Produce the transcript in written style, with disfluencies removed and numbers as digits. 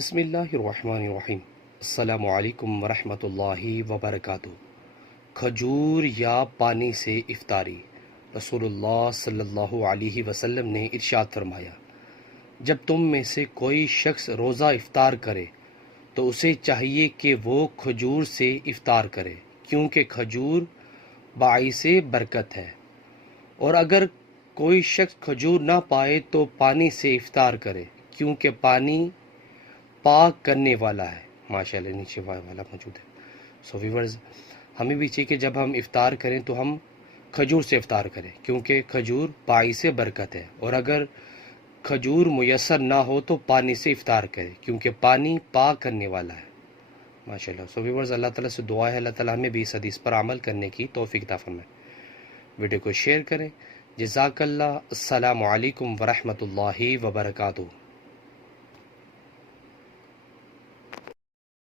بسم اللہ الرحمن الرحیم۔ السلام علیکم ورحمۃ اللہ وبرکاتہ۔ کھجور یا پانی سے افطاری۔ رسول اللہ صلی اللہ علیہ وسلم نے ارشاد فرمایا، جب تم میں سے کوئی شخص روزہ افطار کرے تو اسے چاہیے کہ وہ کھجور سے افطار کرے، کیونکہ کھجور باعث برکت ہے، اور اگر کوئی شخص کھجور نہ پائے تو پانی سے افطار کرے، کیونکہ پانی پاک کرنے والا ہے۔ ماشاءاللہ نیچے والا موجود ہے۔ سو ویورز، ہمیں بھی چاہیے کہ جب ہم افطار کریں تو ہم کھجور سے افطار کریں، کیونکہ کھجور باعث برکت ہے، اور اگر کھجور میسر نہ ہو تو پانی سے افطار کریں، کیونکہ پانی پاک کرنے والا ہے۔ ماشاءاللہ۔ سو ویورز، اللہ تعالیٰ سے دعا ہے اللہ تعالیٰ ہمیں بھی اس حدیث پر عمل کرنے کی توفیق عطا فرمائے۔ ویڈیو کو شیئر کریں۔ جزاک اللہ۔ السلام علیکم ورحمۃ اللہ وبرکاتہ۔